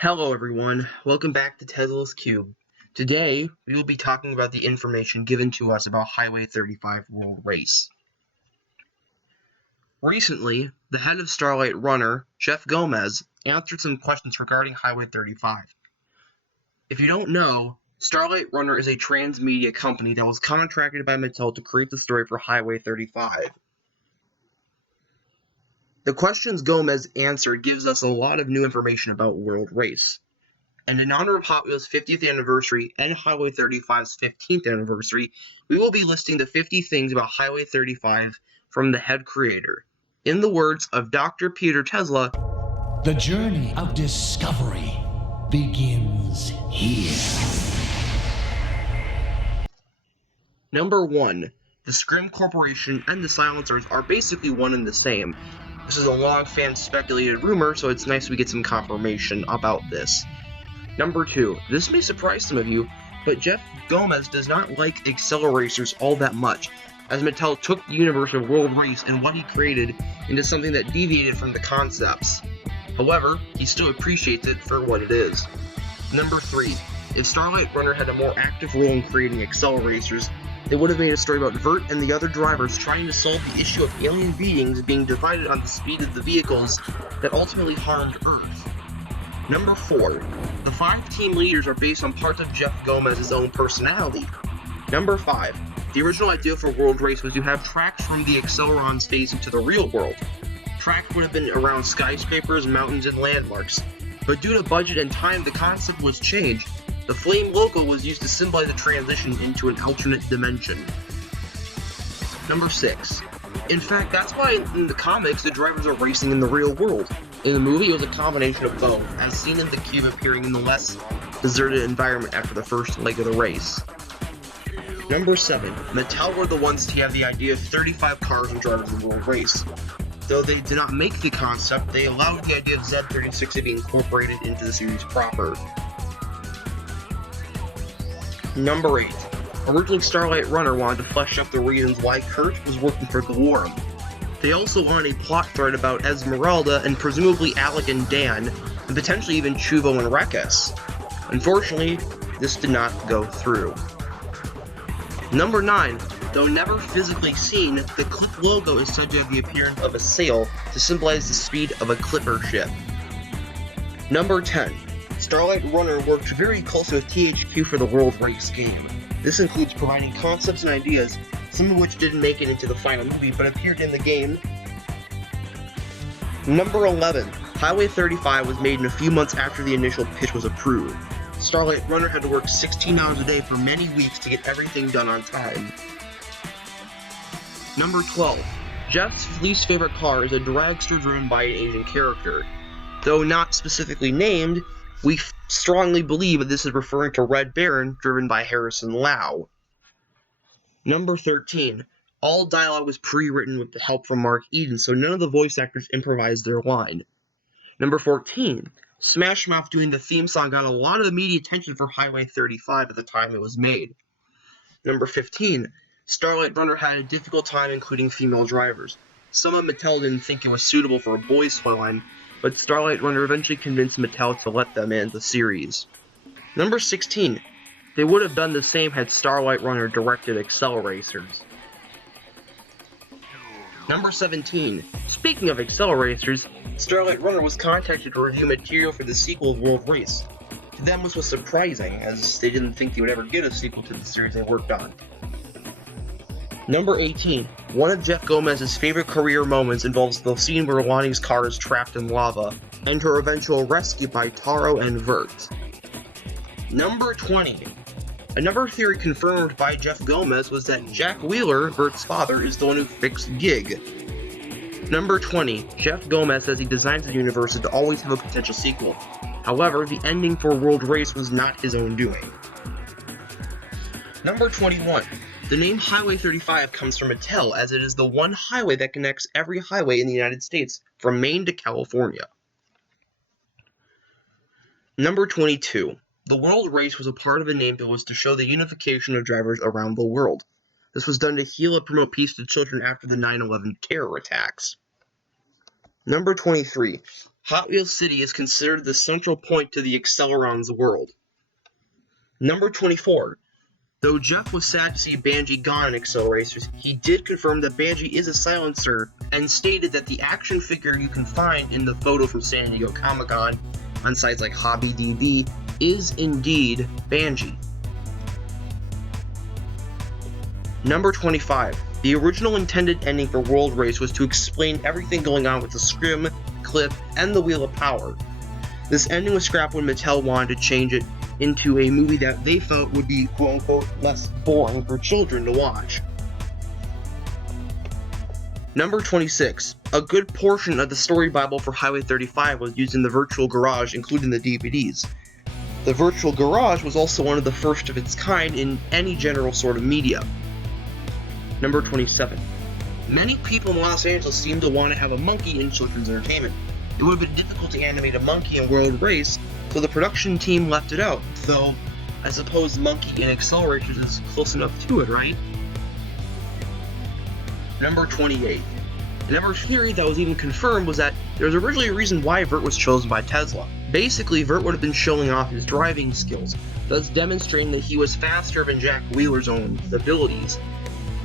Hello everyone, welcome back to Tesla's Cube. Today, we will be talking about the information given to us about Highway 35 World Race. Recently, the head of Starlight Runner, Jeff Gomez, answered some questions regarding Highway 35. If you don't know, Starlight Runner is a transmedia company that was contracted by Mattel to create the story for Highway 35. The questions Gomez answered gives us a lot of new information about World Race. And in honor of Hot Wheels' 50th anniversary and Highway 35's 15th anniversary, we will be listing the 50 things about Highway 35 from the head creator. In the words of Dr. Peter Tesla, the journey of discovery begins here. Number 1. The Scrim Corporation and the Silencers are basically one and the same. This is a long fan speculated rumor, so it's nice we get some confirmation about this. Number 2. This may surprise some of you, but Jeff Gomez does not like Acceleracers all that much, as Mattel took the universe of World Race and what he created into something that deviated from the concepts. However, he still appreciates it for what it is. Number 3. If Starlight Runner had a more active role in creating Acceleracers, they would have made a story about Vert and the other drivers trying to solve the issue of alien beings being divided on the speed of the vehicles that ultimately harmed Earth. Number 4. The 5 team leaders are based on parts of Jeff Gomez's own personality. Number 5. The original idea for World Race was to have tracks from the Accelerons phase into the real world. Tracks would have been around skyscrapers, mountains, and landmarks. But due to budget and time, the concept was changed. The flame logo was used to symbolize the transition into an alternate dimension. Number 6. In fact, that's why in the comics the drivers are racing in the real world. In the movie, it was a combination of both, as seen in the cube appearing in the less deserted environment after the first leg of the race. Number 7. Mattel were the ones to have the idea of 35 cars and drivers in the World Race. Though they did not make the concept, they allowed the idea of Z36 to be incorporated into the series proper. Number 8. Originally, Starlight Runner wanted to flesh out the reasons why Kurt was working for Glorum. They also wanted a plot thread about Esmeralda and presumably Alec and Dan, and potentially even Chuvo and Rekas. Unfortunately, this did not go through. Number 9. Though never physically seen, the Clip logo is said to have the appearance of a sail to symbolize the speed of a clipper ship. Number 10. Starlight Runner worked very closely with THQ for the World Race game. This includes providing concepts and ideas, some of which didn't make it into the final movie but appeared in the game. Number 11. Highway 35 was made in a few months after the initial pitch was approved. Starlight Runner had to work 16 hours a day for many weeks to get everything done on time. Number 12. Jeff's least favorite car is a dragster driven by an Asian character. Though not specifically named, we strongly believe that this is referring to Red Baron, driven by Harrison Lau. Number 13. All dialogue was pre-written with the help from Mark Eden, so none of the voice actors improvised their line. Number 14. Smash Mouth doing the theme song got a lot of media attention for Highway 35 at the time it was made. Number 15. Starlight Runner had a difficult time including female drivers. Some of Mattel didn't think it was suitable for a boys' toy line, but Starlight Runner eventually convinced Mattel to let them in the series. Number 16. They would have done the same had Starlight Runner directed Acceleracers. Number 17. Speaking of Acceleracers, Starlight Runner was contacted to review material for the sequel of World Race. To them this was surprising, as they didn't think they would ever get a sequel to the series they worked on. Number 18. One of Jeff Gomez's favorite career moments involves the scene where Lonnie's car is trapped in lava, and her eventual rescue by Taro and Vert. Number 20. Another theory confirmed by Jeff Gomez was that Jack Wheeler, Vert's father, is the one who fixed Gig. Number 20. Jeff Gomez says he designs the universe to always have a potential sequel. However, the ending for World Race was not his own doing. Number 21. The name Highway 35 comes from Mattel, as it is the one highway that connects every highway in the United States, from Maine to California. Number 22. The World Race was a part of a name that was to show the unification of drivers around the world. This was done to heal and promote peace to children after the 9/11 terror attacks. Number 23. Hot Wheels City is considered the central point to the Accelerons world. Number 24. Though Jeff was sad to see Banji gone in Acceleracers, he did confirm that Banji is a silencer and stated that the action figure you can find in the photo from San Diego Comic-Con on sites like HobbyDB is indeed Banji. Number 25. The original intended ending for World Race was to explain everything going on with the Scrim, Clip, and the Wheel of Power. This ending was scrapped when Mattel wanted to change it into a movie that they felt would be quote-unquote less boring for children to watch. Number 26. A good portion of the story bible for Highway 35 was used in the virtual garage, including the DVDs. The virtual garage was also one of the first of its kind in any general sort of media. Number 27. Many people in Los Angeles seem to want to have a monkey in children's entertainment. It would have been difficult to animate a monkey in World Race, so the production team left it out, though I suppose monkey in Acceleracers is close enough to it, right? Number 28. Another theory that was even confirmed was that there was originally a reason why Vert was chosen by Tesla. Basically, Vert would have been showing off his driving skills, thus demonstrating that he was faster than Jack Wheeler's own abilities.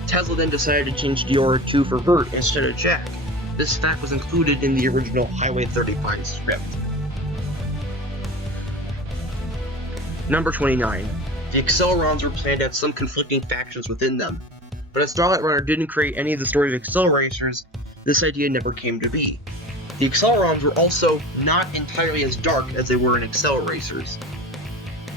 Tesla then decided to change Dior 2 for Vert instead of Jack. This fact was included in the original Highway 35 script. Number 29. The Accelerons were planned to have some conflicting factions within them, but as Starlight Runner didn't create any of the story of Acceleracers, this idea never came to be. The Accelerons were also not entirely as dark as they were in Acceleracers.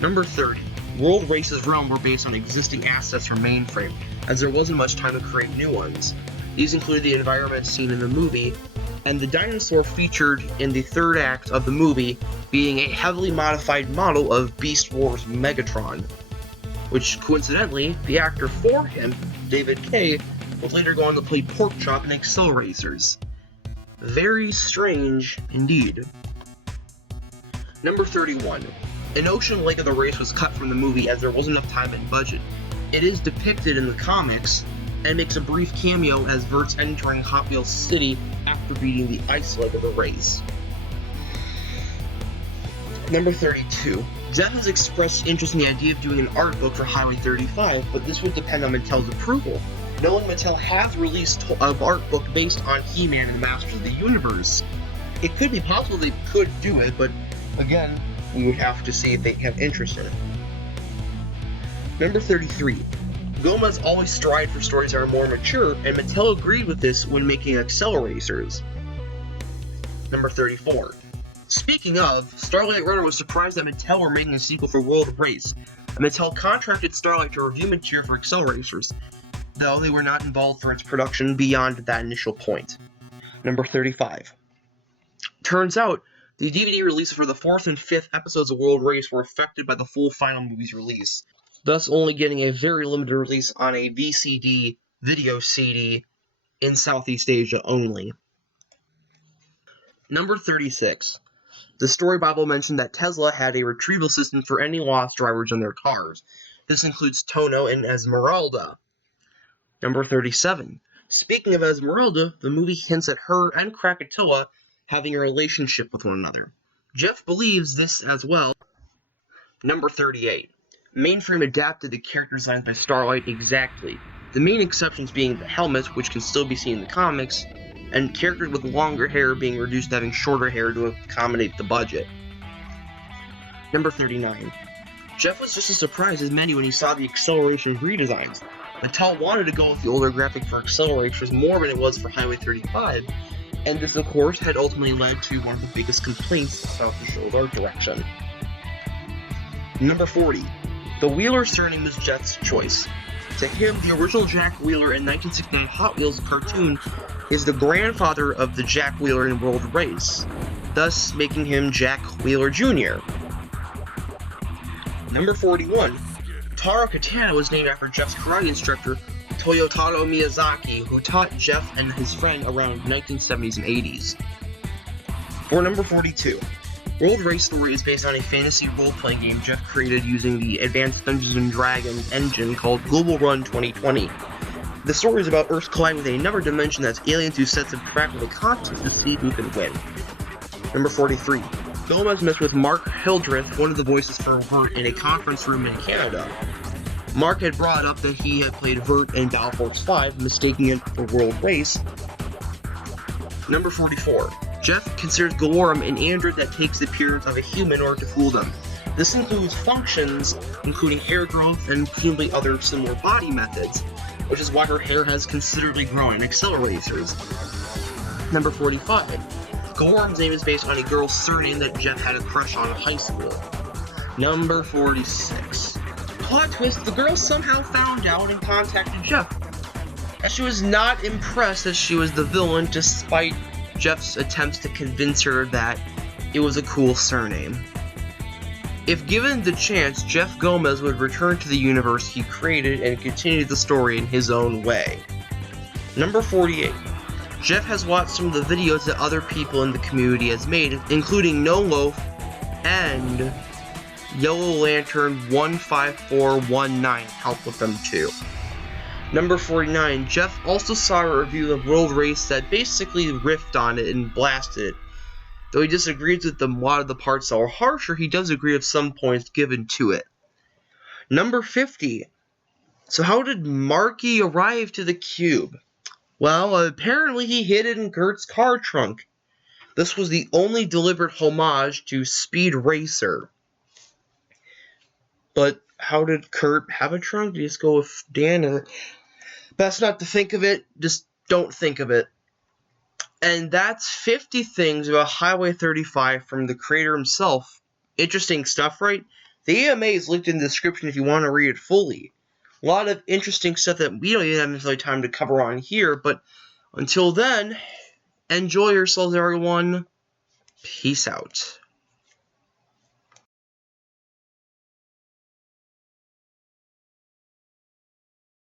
Number 30. World Race's realm were based on existing assets from Mainframe, as there wasn't much time to create new ones. These included the environment seen in the movie, and the dinosaur featured in the third act of the movie being a heavily modified model of Beast Wars Megatron, which coincidentally, the actor for him, David Kaye, would later go on to play Porkchop in Acceleracers. Very strange indeed. Number 31. An ocean leg of the race was cut from the movie as there wasn't enough time and budget. It is depicted in the comics, and makes a brief cameo as Vert's entering Hot Wheels City after beating the ice leg of the race. Number 32. Jeff has expressed interest in the idea of doing an art book for Highway 35, but this would depend on Mattel's approval. Knowing Mattel has released an art book based on He-Man and the Masters of the Universe, it could be possible they could do it, but again, we would have to see if they have interest in it. Number 33. Gomez always strived for stories that are more mature, and Mattel agreed with this when making Acceleracers. Number 34. Speaking of, Starlight Runner was surprised that Mattel were making a sequel for World Race, and Mattel contracted Starlight to review material for Acceleracers, though they were not involved for its production beyond that initial point. Number 35. Turns out, the DVD releases for the 4th and 5th episodes of World Race were affected by the full final movie's release, thus only getting a very limited release on a VCD video CD in Southeast Asia only. Number 36. The story Bible mentioned that Tesla had a retrieval system for any lost drivers in their cars. This includes Tono and Esmeralda. Number 37. Speaking of Esmeralda, the movie hints at her and Krakatoa having a relationship with one another. Jeff believes this as well. Number 38. Mainframe adapted the character designs by Starlight exactly, the main exceptions being the helmet, which can still be seen in the comics, and characters with longer hair being reduced to having shorter hair to accommodate the budget. Number 39. Jeff was just as surprised as many when he saw the Acceleration redesigns. Mattel wanted to go with the older graphic for Acceleracers more than it was for Highway 35, and this of course had ultimately led to one of the biggest complaints about the show's art direction. Number 40. The Wheeler surname was Jeff's choice. To him, the original Jack Wheeler in 1969 Hot Wheels cartoon is the grandfather of the Jack Wheeler in World Race, thus making him Jack Wheeler Jr. Number 41. Taro Katana was named after Jeff's karate instructor, Toyotaro Miyazaki, who taught Jeff and his friend around 1970s and 80s. For number 42. World Race Story is based on a fantasy role-playing game Jeff created using the Advanced Dungeons & Dragons engine called Global Run 2020. The story is about Earth colliding with another dimension that's alien to sets of practical contests to see who can win. Number 43. DaimosZ met with Mark Hildreth, one of the voices for Vert, in a conference room in Canada. Mark had brought up that he had played Vert in Battle 5, mistaking it for World Race. Number 44. Jeff considers Galorem an android that takes the appearance of a human in order to fool them. This includes functions, including hair growth and presumably other similar body methods, which is why her hair has considerably grown in Acceleracers. Number 45. Galorem's name is based on a girl's surname that Jeff had a crush on in high school. Number 46. Plot twist, the girl somehow found out and contacted Jeff. And she was not impressed that she was the villain, despite Jeff's attempts to convince her that it was a cool surname. If given the chance, Jeff Gomez would return to the universe he created and continue the story in his own way. Number 48. Jeff has watched some of the videos that other people in the community has made, including No Loaf and Yellow Lantern 15419 help with them too. Number 49. Jeff also saw a review of World Race that basically riffed on it and blasted it. Though he disagrees with a lot of the parts that were harsher, he does agree with some points given to it. Number 50. So how did Marky arrive to the cube? Well, apparently he hid it in Kurt's car trunk. This was the only deliberate homage to Speed Racer. But how did Kurt have a trunk? Did he just go with Dan? Best not to think of it. Just don't think of it. And that's 50 things about Highway 35 from the creator himself. Interesting stuff, right? The AMA is linked in the description if you want to read it fully. A lot of interesting stuff that we don't even have necessarily time to cover on here, but until then, enjoy yourselves, everyone. Peace out.